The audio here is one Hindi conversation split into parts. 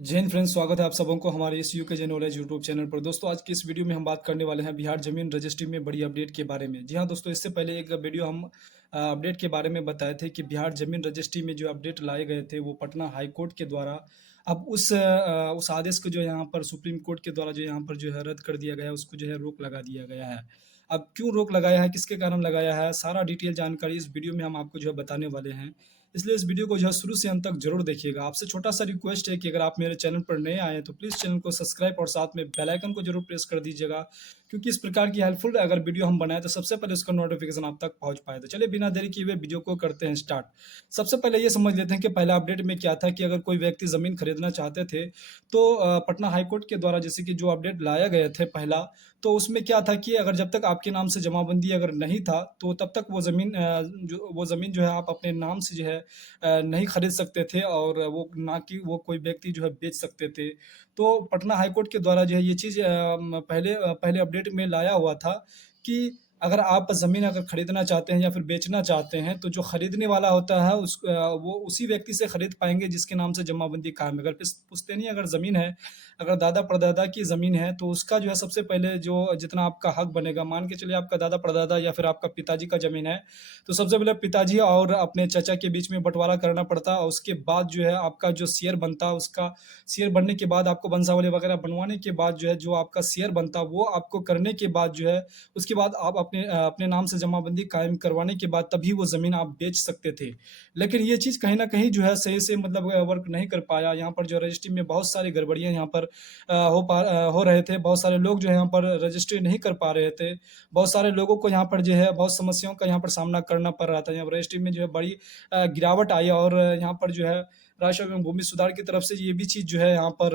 जय हिंद फ्रेंड्स, स्वागत है आप सबों को हमारे इस यूके जे नॉलेज यूट्यूब चैनल पर। दोस्तों, आज की इस वीडियो में हम बात करने वाले हैं बिहार जमीन रजिस्ट्री में बड़ी अपडेट के बारे में। जी हाँ दोस्तों, इससे पहले एक वीडियो हम अपडेट के बारे में बताए थे कि बिहार जमीन रजिस्ट्री में जो अपडेट लाए गए थे वो पटना हाई कोर्ट के द्वारा अब उस आदेश को जो यहाँ पर सुप्रीम कोर्ट के द्वारा जो यहाँ पर जो है रद्द कर दिया गया है, उसको जो है रोक लगा दिया गया है। अब क्यों रोक लगाया है, किसके कारण लगाया है, सारा डिटेल जानकारी इस वीडियो में हम आपको जो है बताने वाले हैं। इसलिए इस वीडियो को जो है शुरू से अंत तक जरूर देखिएगा। आपसे छोटा सा रिक्वेस्ट है कि अगर आप मेरे चैनल पर नए आए हैं तो प्लीज़ चैनल को सब्सक्राइब और साथ में बेल आइकन को जरूर प्रेस कर दीजिएगा, क्योंकि इस प्रकार की हेल्पफुल अगर वीडियो हम बनाए तो सबसे पहले उसका नोटिफिकेशन आप तक पहुंच पाए। तो चलिए बिना देरी किए हुए वीडियो को करते हैं स्टार्ट। सबसे पहले ये समझ लेते हैं कि पहला अपडेट में क्या था कि अगर कोई व्यक्ति ज़मीन खरीदना चाहते थे तो पटना हाईकोर्ट के द्वारा जैसे कि जो अपडेट लाया गए थे पहला, तो उसमें क्या था कि अगर जब तक आपके नाम से जमाबंदी अगर नहीं था तो तब तक वो ज़मीन जो है आप अपने नाम से जो है नहीं खरीद सकते थे, और वो ना कि वो कोई व्यक्ति जो है बेच सकते थे। तो पटना हाईकोर्ट के द्वारा जो है ये चीज़ पहले अपडेट में लाया हुआ था कि अगर आप ज़मीन अगर खरीदना चाहते हैं या फिर बेचना चाहते हैं तो जो खरीदने वाला होता है वो उसी व्यक्ति से खरीद पाएँगे जिसके नाम से जमाबंदी कायम है। अगर पुश्तैनी अगर ज़मीन है, अगर दादा-परदादा की ज़मीन है तो उसका जो है सबसे पहले जो जितना आपका हक बनेगा, मान के चलिए आपका दादा-परदादा या फिर आपका पिताजी का ज़मीन है, तो सबसे पहले पिताजी और अपने चाचा के बीच में बँटवारा करना पड़ता और उसके बाद जो है आपका जो शेयर बनता, उसका शेयर बनने के बाद आपको वंशावली वगैरह बनवाने के बाद जो है जो आपका शेयर बनता वो आपको करने के बाद जो है उसके बाद आप अपने नाम से जमाबंदी कायम करवाने के बाद तभी वो ज़मीन आप बेच सकते थे। लेकिन ये चीज़ कहीं न कहीं जो है सही से मतलब वर्क नहीं कर पाया। यहाँ पर जो रजिस्ट्री में बहुत सारी गड़बड़ियाँ यहाँ पर हो रहे थे। बहुत सारे लोग जो है यहाँ पर रजिस्ट्री नहीं कर पा रहे थे। बहुत सारे लोगों को यहाँ पर जो है बहुत समस्याओं का यहाँ पर सामना करना पड़ रहा था। यहाँ पर रजिस्ट्री में जो है बड़ी गिरावट आई, और यहाँ पर जो है राष्ट्र एवं भूमि सुधार की तरफ से ये भी चीज़ जो है यहाँ पर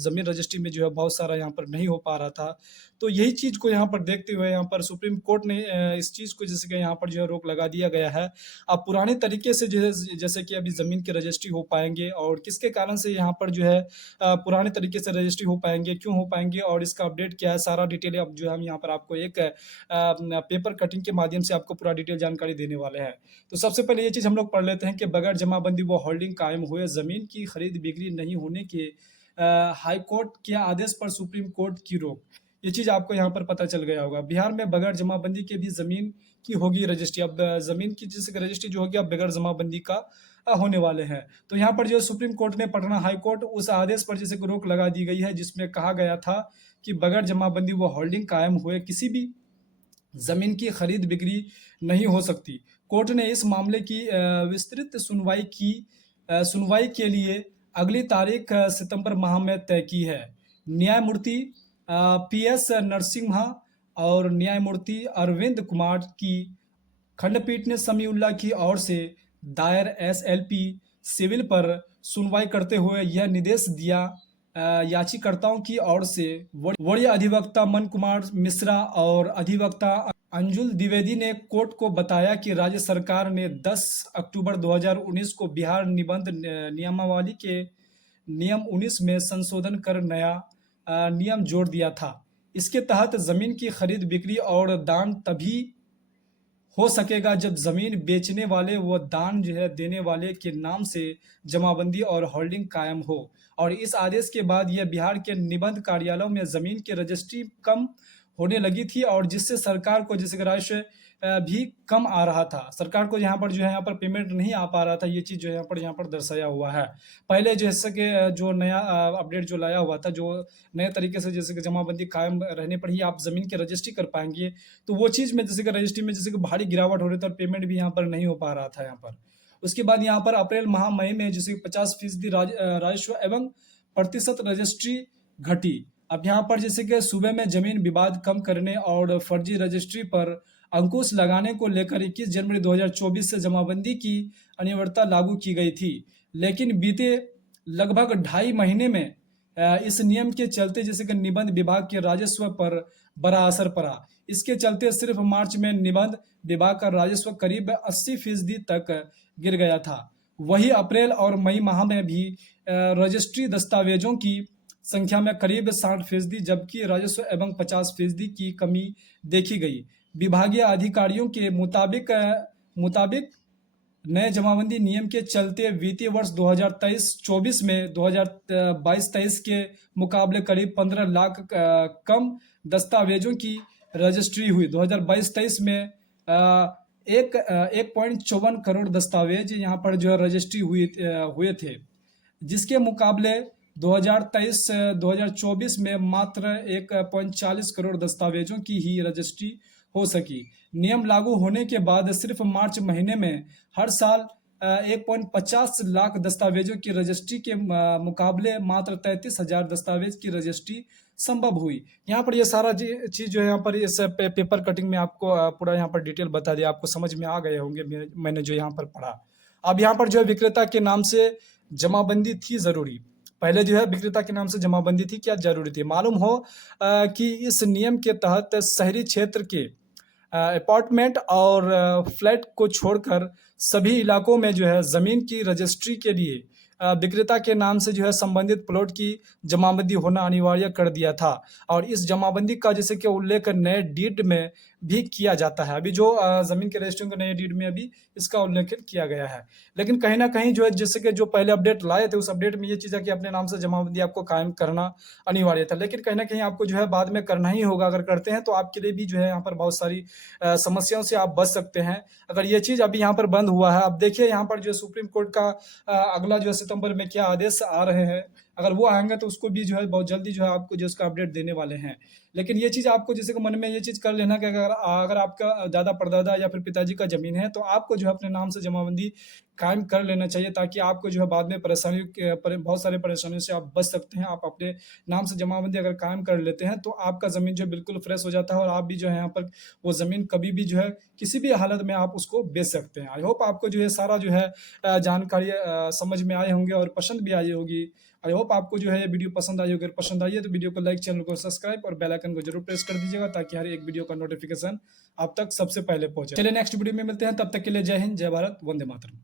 ज़मीन रजिस्ट्री में जो है बहुत सारा यहाँ पर नहीं हो पा रहा था। तो यही चीज़ को यहाँ पर देखते हुए यहाँ पर सुप्रीम कोर्ट ने इस चीज़ को जैसे कि यहाँ पर जो है रोक लगा दिया गया है। अब पुराने तरीके से जो है जैसे कि अभी ज़मीन की रजिस्ट्री हो पाएँगे, और किसके कारण से यहाँ पर जो है पुराने तरीके से रजिस्ट्री हो पाएँगे, क्यों हो पाएँगे और इसका अपडेट क्या है, सारा डिटेल अब जो है हम यहाँ पर आपको एक पेपर कटिंग के माध्यम से आपको पूरा डिटेल जानकारी देने वाले हैं। तो सबसे पहले ये चीज़ हम लोग पढ़ लेते हैं कि बगैर जमाबंदी व होल्डिंग कायम हुए ज़मीन की खरीद-बिक्री नहीं होने के हाई कोर्ट के आदेश पर सुप्रीम कोर्ट की रोक। ये चीज़ आपको यहाँ पर पता चल गया होगा। बिहार में बगैर जमाबंदी के भी ज़मीन की होगी रजिस्ट्री। अब ज़मीन की जैसे कि रजिस्ट्री जो होगी अब बगैर जमाबंदी का होने वाले हैं। तो यहाँ पर जो सुप्रीम कोर्ट ने पटना हाई कोर्ट उस आदेश पर जैसे कि रोक लगा दी गई है, जिसमें कहा गया था कि बगैर जमाबंदी व होल्डिंग कायम हुए किसी भी ज़मीन की खरीद बिक्री नहीं हो सकती। कोर्ट ने इस मामले की विस्तृत सुनवाई के लिए अगली तारीख सितंबर माह में तय की है। न्यायमूर्ति पीएस नरसिम्हा और न्यायमूर्ति अरविंद कुमार की खंडपीठ ने समीउल्लाह की ओर से दायर एसएलपी सिविल पर सुनवाई करते हुए यह निर्देश दिया। याचिकाकर्ताओं की ओर से वरीय अधिवक्ता मन कुमार मिश्रा और अधिवक्ता अंजुल द्विवेदी ने कोर्ट को बताया कि राज्य सरकार ने 10 अक्टूबर 2019 को बिहार निबंध नियमावली के नियम 19 में संशोधन कर नया नियम जोड़ दिया था। इसके तहत जमीन की खरीद बिक्री और दान तभी हो सकेगा जब जमीन बेचने वाले व दान जो है देने वाले के नाम से जमाबंदी और होल्डिंग कायम हो। और इस आदेश के बाद यह बिहार के निबंध कार्यालयों में जमीन की रजिस्ट्री कम होने लगी थी, और जिससे सरकार को जैसे कि राजस्व भी कम आ रहा था। सरकार को यहाँ पर जो है यहाँ पर पेमेंट नहीं आ पा रहा था। ये चीज़ जो यहाँ पर दर्शाया हुआ है। पहले जैसे कि जो नया अपडेट जो लाया हुआ था, जो नए तरीके से जैसे कि जमाबंदी कायम रहने पर ही आप ज़मीन की रजिस्ट्री कर पाएंगे, तो वो चीज़ में जैसे कि रजिस्ट्री में जैसे कि भारी गिरावट हो रही थी और पेमेंट भी यहाँ पर नहीं हो पा रहा था यहाँ पर। उसके बाद यहाँ पर अप्रैल माह मई में जैसे 50% राजस्व एवं प्रतिशत रजिस्ट्री घटी। अब यहाँ पर जैसे कि सूबे में जमीन विवाद कम करने और फर्जी रजिस्ट्री पर अंकुश लगाने को लेकर 21 जनवरी 2024 से जमाबंदी की अनिवार्यता लागू की गई थी। लेकिन बीते लगभग 2.5 महीने में इस नियम के चलते जैसे कि निबंध विभाग के राजस्व पर बड़ा असर पड़ा। इसके चलते सिर्फ मार्च में निबंध विभाग का राजस्व करीब 80% तक गिर गया था। वही अप्रैल और मई माह में भी रजिस्ट्री दस्तावेजों की संख्या में करीब 60%, जबकि राजस्व एवं 50% की कमी देखी गई। विभागीय अधिकारियों के मुताबिक नए जमाबंदी नियम के चलते वित्तीय वर्ष 2023-24 में 2022-23 के मुकाबले करीब 15 लाख कम दस्तावेजों की रजिस्ट्री हुई। 2022-23 में 1.54 करोड़ दस्तावेज यहाँ पर जो है रजिस्ट्री हुए थे, जिसके मुकाबले 2023-2024 में मात्र 1.40 करोड़ दस्तावेजों की ही रजिस्ट्री हो सकी। नियम लागू होने के बाद सिर्फ मार्च महीने में हर साल 1.50 लाख दस्तावेजों की रजिस्ट्री के मुकाबले मात्र 33,000 दस्तावेज की रजिस्ट्री संभव हुई। यहाँ पर ये सारा चीज़ जो है यहाँ पर इस पेपर कटिंग में आपको पूरा यहाँ पर डिटेल बता दिया, आपको समझ में आ गए होंगे मैंने जो यहाँ पर पढ़ा। अब यहाँ पर जो है विक्रेता के नाम से जमाबंदी थी ज़रूरी। पहले जो है विक्रेता के नाम से जमाबंदी थी क्या जरूरी थी? मालूम हो कि इस नियम के तहत शहरी क्षेत्र के अपार्टमेंट और फ्लैट को छोड़कर सभी इलाकों में जो है ज़मीन की रजिस्ट्री के लिए विक्रेता के नाम से जो है संबंधित प्लॉट की जमाबंदी होना अनिवार्य कर दिया था। और इस जमाबंदी का जैसे कि उल्लेख नए डीड में भी किया जाता है। अभी जो ज़मीन के रजिस्ट्री के नए डीड में अभी इसका उल्लेख किया गया है। लेकिन कहीं ना कहीं जो है जैसे कि जो पहले अपडेट लाए थे उस अपडेट में ये चीज़ है कि अपने नाम से जमाबंदी आपको कायम करना अनिवार्य था। लेकिन कहीं ना कहीं आपको जो है बाद में करना ही होगा। अगर करते हैं तो आपके लिए भी जो है यहाँ पर बहुत सारी समस्याओं से आप बच सकते हैं अगर ये चीज़ अभी यहाँ पर बंद हुआ है। अब देखिए यहाँ पर जो सुप्रीम कोर्ट का अगला जो है सितंबर में क्या आदेश आ रहे हैं, अगर वो आएंगे तो उसको भी जो है बहुत जल्दी जो है आपको जो उसका अपडेट देने वाले हैं। लेकिन ये चीज़ आपको जैसे कि मन में ये चीज़ कर लेना कि अगर आपका दादा परदादा या फिर पिताजी का ज़मीन है तो आपको जो है अपने नाम से जमाबंदी कायम कर लेना चाहिए, ताकि आपको जो है बाद में बहुत सारे परेशानियों से आप बच सकते हैं। आप अपने नाम से जमाबंदी अगर कायम कर लेते हैं तो आपका ज़मीन जो है बिल्कुल फ्रेश हो जाता है और आप भी जो है यहाँ पर वो ज़मीन कभी भी जो है किसी भी हालत में आप उसको बेच सकते हैं। आई होप आपको जो है सारा जो है जानकारी समझ में आए होंगे और पसंद भी आई होगी। आई होप आपको जो है ये वीडियो पसंद आई होगी। अगर पसंद आई है तो वीडियो को लाइक, चैनल को सब्सक्राइब और बेल आइकन को जरूर प्रेस कर दीजिएगा, ताकि हर एक वीडियो का नोटिफिकेशन आप तक सबसे पहले पहुंचे। चलिए नेक्स्ट वीडियो में मिलते हैं, तब तक के लिए जय हिंद, जय भारत, वंदे मातरम।